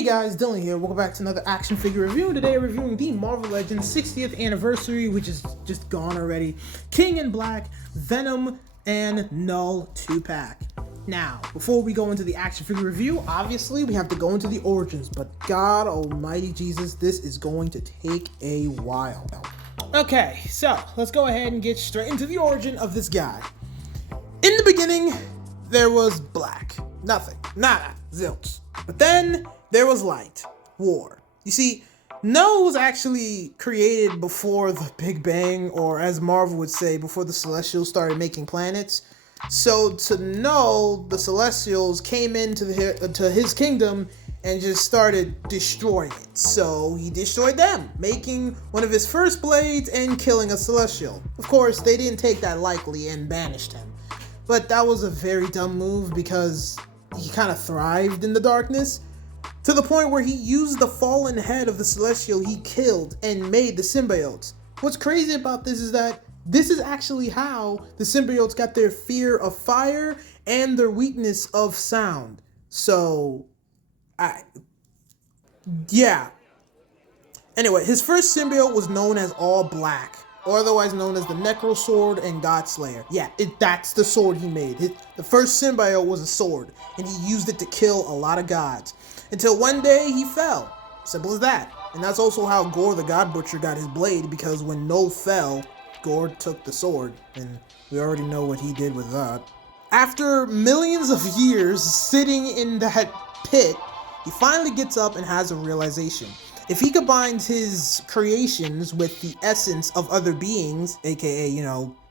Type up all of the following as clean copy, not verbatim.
Hey guys, Dylan here. Welcome back to another action figure review. Today we're reviewing the Marvel Legends 60th anniversary, which is just gone already. King in Black, Venom, and Null 2-pack. Now, before we go into the action figure review, obviously we have to go into the origins, but God almighty Jesus, this is going to take a while. Okay, so let's go ahead and get straight into the origin of this guy. In the beginning, there was black. Nothing. Nada. Zilch. But then there was light. War. You see, Null was actually created before the Big Bang, or as Marvel would say, before the Celestials started making planets. So to Null, the Celestials came into his kingdom and just started destroying it. So he destroyed them, making one of his first blades and killing a Celestial. Of course, they didn't take that lightly and banished him. But that was a very dumb move because he kind of thrived in the darkness to the point where he used the fallen head of the Celestial he killed and made the symbiotes. What's crazy about this is that this is actually how the symbiotes got their fear of fire and their weakness of sound. So, Anyway, his first symbiote was known as All Black, or otherwise known as the Necro Sword and God Slayer. That's the sword he made. The first symbiote was a sword, and he used it to kill a lot of gods. Until one day he fell. Simple as that. And that's also how Gore the God Butcher got his blade, because when Null fell, Gore took the sword, and we already know what he did with that. After millions of years sitting in that pit, he finally gets up and has a realization. If he combines his creations with the essence of other beings, aka,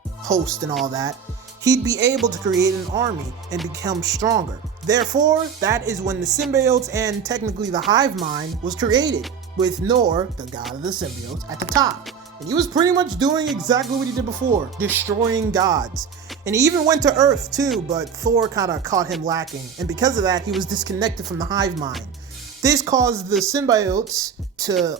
host and all that, he'd be able to create an army and become stronger. Therefore, that is when the symbiotes and technically the hive mind was created, with Nor, the god of the symbiotes, at the top. And he was pretty much doing exactly what he did before, destroying gods. And he even went to Earth too, but Thor kind of caught him lacking, and because of that, he was disconnected from the hive mind. This caused the symbiotes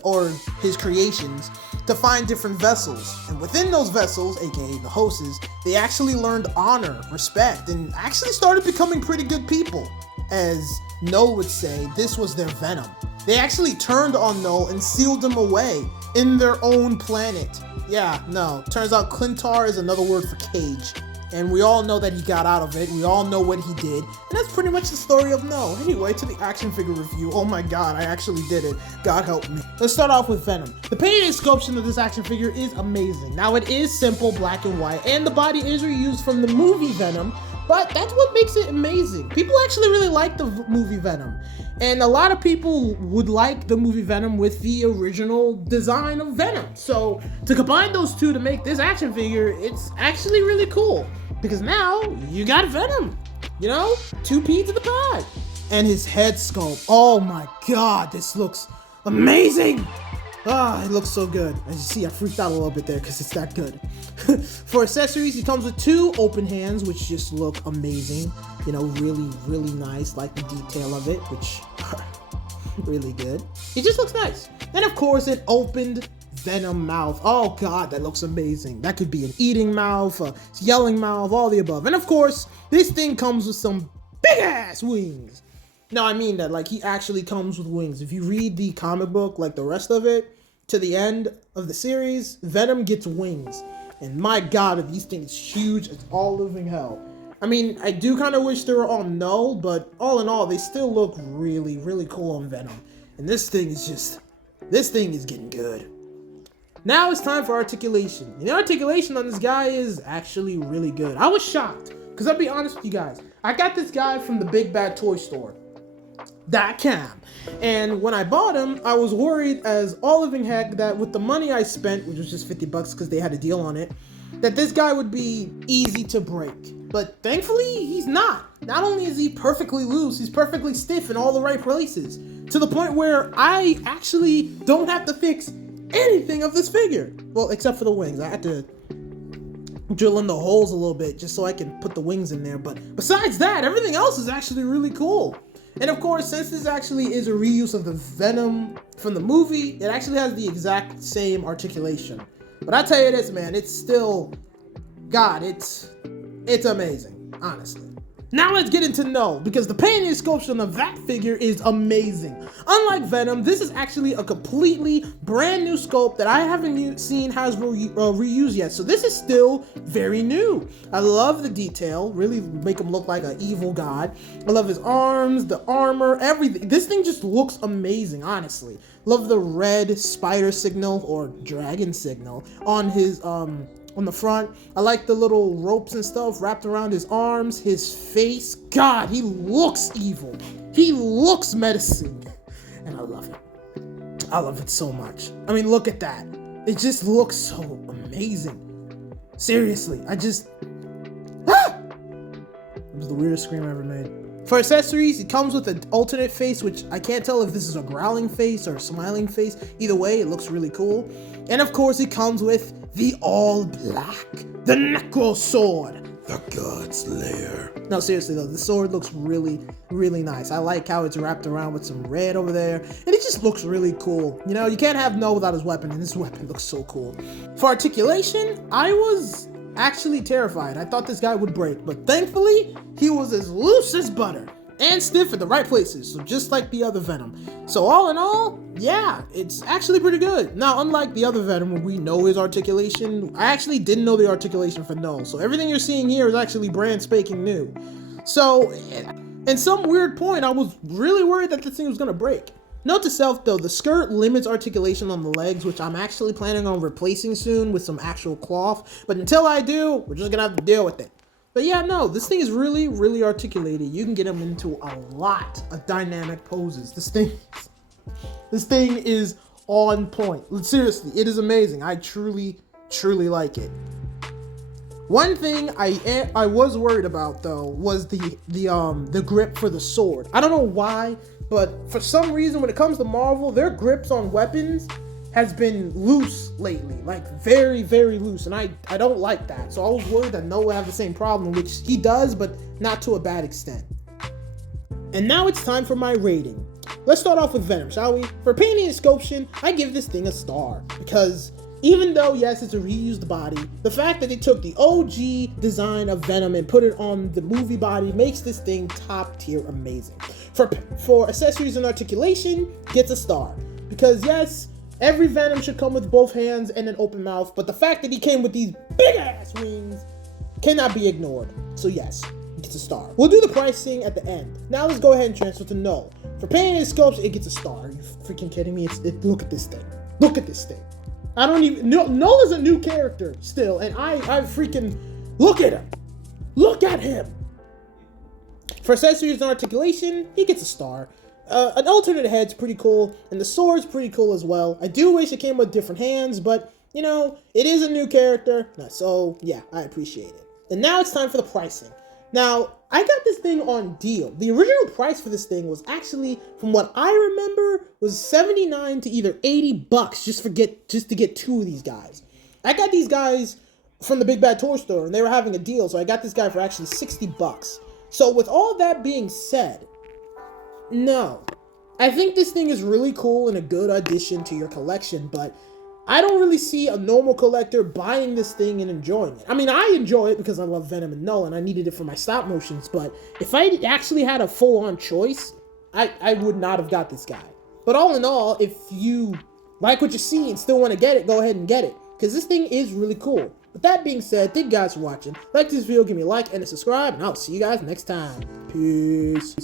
or his creations, to find different vessels. And within those vessels, aka the hosts, they actually learned honor, respect, and actually started becoming pretty good people. As Null would say, this was their venom. They actually turned on Null and sealed him away in their own planet. Turns out Clintar is another word for cage. And we all know that he got out of it. We all know what he did. And that's pretty much the story of Null. Anyway, to the action figure review. Oh my god, I actually did it. God help me. Let's start off with Venom. The painted sculpture of this action figure is amazing. Now, it is simple, black and white, and the body is reused from the movie Venom, but that's what makes it amazing. People actually really like the movie Venom. And a lot of people would like the movie Venom with the original design of Venom. So to combine those two to make this action figure, it's actually really cool. Because now you got Venom, 2P to the pie. And his head sculpt, oh my god, this looks amazing. It looks so good. As you see, I freaked out a little bit there because it's that good. For accessories, he comes with 2 open hands, which just look amazing. Really, really nice. Like the detail of it, which are really good. It just looks nice. And of course, it opened Venom mouth. Oh god, that looks amazing. That could be an eating mouth, a yelling mouth, all the above. And of course, this thing comes with some big ass wings. No, I mean that, he actually comes with wings. If you read the comic book, like the rest of it, to the end of the series, Venom gets wings. And my god, if these things huge, it's all living hell. I mean, I do kind of wish they were all Null, but all in all, they still look really, really cool on Venom. And this thing is getting good. Now it's time for articulation. And the articulation on this guy is actually really good. I was shocked, because I'll be honest with you guys. I got this guy from the Big Bad Toy Store. .com. And when I bought him, I was worried as all living heck that with the money I spent, which was just $50 because they had a deal on it, that this guy would be easy to break. But thankfully, he's not. Not only is he perfectly loose, he's perfectly stiff in all the right places. To the point where I actually don't have to fix anything of this figure. Well, except for the wings. I had to drill in the holes a little bit just so I can put the wings in there. But besides that, everything else is actually really cool. And of course, since this actually is a reuse of the Venom from the movie, it actually has the exact same articulation. But I tell you this, man, it's still, God, it's amazing, honestly. Now let's get into Null, because the painting sculpture of that figure is amazing. Unlike Venom, this is actually a completely brand new sculpt that I haven't seen Hasbro reuse yet, so this is still very new. I love the detail, really make him look like an evil god. I love his arms, the armor, everything. This thing just looks amazing, honestly. Love the red spider signal, or dragon signal, on his on the front. I like the little ropes and stuff wrapped around his arms, his face. God, he looks evil. He looks menacing. And I love it. I love it so much. I mean, look at that. It just looks so amazing. Seriously, I just... Ah! It was the weirdest scream I ever made. For accessories, it comes with an alternate face, which I can't tell if this is a growling face or a smiling face. Either way, it looks really cool. And of course, it comes with the all black, the Necro Sword, the God Slayer. No, seriously though, the sword looks really, really nice. I like how it's wrapped around with some red over there, and it just looks really cool. You know, you can't have Null without his weapon, and this weapon looks so cool. For articulation, I was actually terrified. I thought this guy would break, but thankfully, he was as loose as butter and stiff in the right places, so just like the other Venom. So all in all, yeah, it's actually pretty good. Now, unlike the other Venom, where we know his articulation, I actually didn't know the articulation for Null, so everything you're seeing here is actually brand spanking new. So, in some weird point, I was really worried that this thing was gonna break. Note to self though, the skirt limits articulation on the legs, which I'm actually planning on replacing soon with some actual cloth, but until I do, we're just gonna have to deal with it. But yeah, no, this thing is really, really articulated. You can get him into a lot of dynamic poses. This thing is on point. Seriously, it is amazing. I truly, truly like it. One thing I was worried about though was the grip for the sword. I don't know why, but for some reason when it comes to Marvel, their grips on weapons has been loose lately, like very, very loose, and I don't like that. So I was worried that Noah would have the same problem, which he does, but not to a bad extent. And now it's time for my rating. Let's start off with Venom, shall we? For painting and sculpture, I give this thing a star, because even though, yes, it's a reused body, the fact that they took the OG design of Venom and put it on the movie body makes this thing top tier amazing. For accessories and articulation, gets a star, because yes, every Venom should come with both hands and an open mouth, but the fact that he came with these big ass wings cannot be ignored. So yes, it gets a star. We'll do the pricing at the end. Now let's go ahead and transfer to Null. For painting and sculpture, it gets a star. Are you freaking kidding me? Look at this thing. Look at this thing. I don't even, Null is a new character still, and I freaking, look at him. Look at him. For accessories and articulation, he gets a star. An alternate head's pretty cool, and the sword's pretty cool as well. I do wish it came with different hands, but, you know, it is a new character, so yeah, I appreciate it. And now it's time for the pricing. Now, I got this thing on deal. The original price for this thing was actually, from what I remember, was $79 to either $80 just to get two of these guys. I got these guys from the Big Bad Toy Store, and they were having a deal, so I got this guy for actually $60. So with all that being said, no, I think this thing is really cool and a good addition to your collection, but I don't really see a normal collector buying this thing and enjoying it. I mean, I enjoy it because I love Venom and Null, and I needed it for my stop motions, but if I actually had a full-on choice, I would not have got this guy. But all in all, if you like what you see and still want to get it, go ahead and get it, because this thing is really cool. With that being said, thank you guys for watching. Like this video, give me a like and a subscribe, and I'll see you guys next time. Peace.